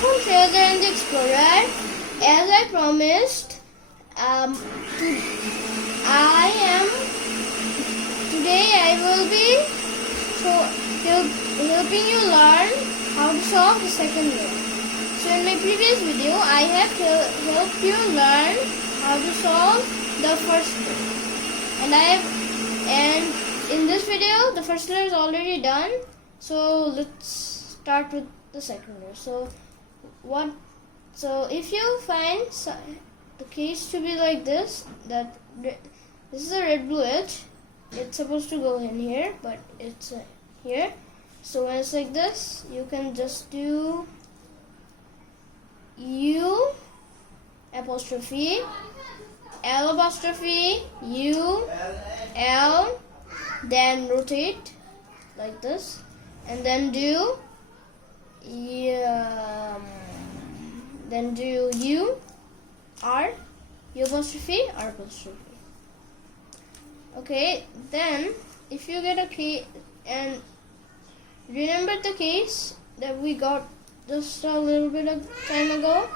from Treasure and the Explorer. As I promised, today I will be helping you learn how to solve the second law. So in my previous video, I have helped you learn how to solve the first law, and in this video, the first law is already done. So let's start with the second law. So if you find the case to be like this, that this is a red blue edge, it's supposed to go in here, but it's here. So when it's like this, you can just do U apostrophe L apostrophe U L, then rotate like this, and then do U R U apostrophe R apostrophe. Okay, then if you get a key, and remember the case that we got just a little bit of time ago,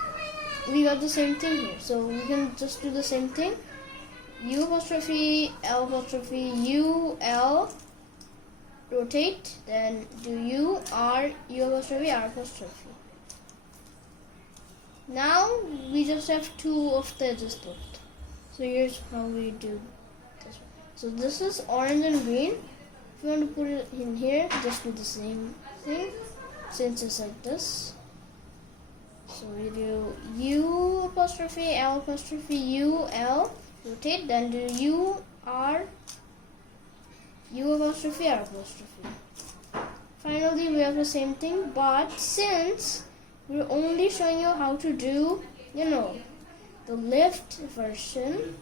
we got the same thing here. So we can just do the same thing. U apostrophe L apostrophe U L, rotate, then do U R U apostrophe R apostrophe. Now we just have two of the edges left. So here's how we do this one. So this is orange and green. If you want to put it in here, just do the same thing since it's like this. So we do U apostrophe L apostrophe U L, rotate, then do U R U apostrophe R apostrophe. Finally, we have the same thing, but since we're only showing you how to do, the left version,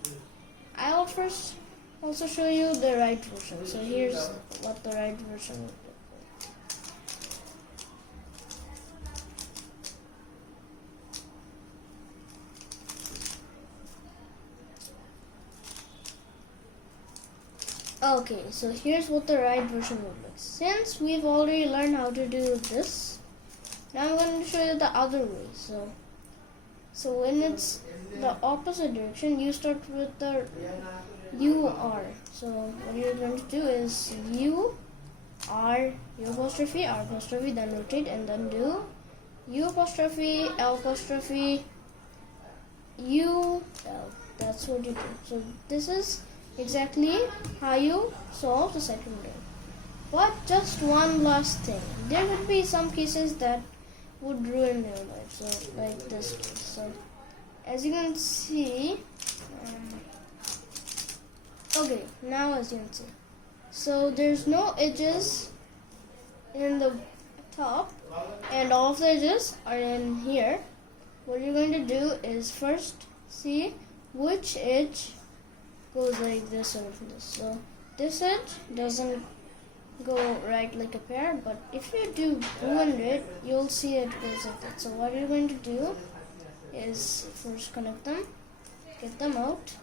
I'll first also show you the right version. So here's what the right version would look like. Okay, so here's what the right version would look. Since we've already learned how to do this, now I'm going to show you the other way. So when it's the opposite direction, you start with the UR. So what you're going to do is U R U apostrophe R apostrophe, then rotate, and then do U apostrophe L apostrophe U L. That's what you do. So this is exactly how you solve the second law. But just one last thing. There would be some cases that would ruin your life. So like this case. So as you can see, okay, now as you can see, so there's no edges in the top, and all of the edges are in here. What you're going to do is first see which edge goes like this or this. So this edge doesn't go right like a pair, but if you do blue and red, you'll see it goes like that. So what you're going to do is first connect them, get them out,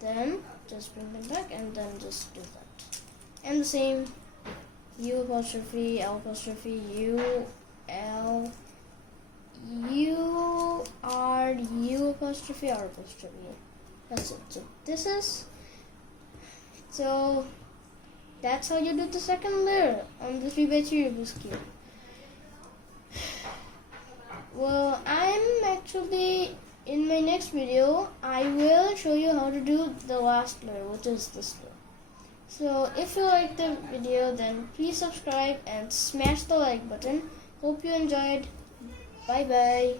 then just bring them back, and then just do that. And the same, U apostrophe L apostrophe U L U R U apostrophe R apostrophe. That's it. So that's how you do the second layer on the 3x3 Rubik's Cube. Well, in my next video, I will show you how to do the last layer, which is this layer. So if you like the video, then please subscribe and smash the like button. Hope you enjoyed. Bye bye.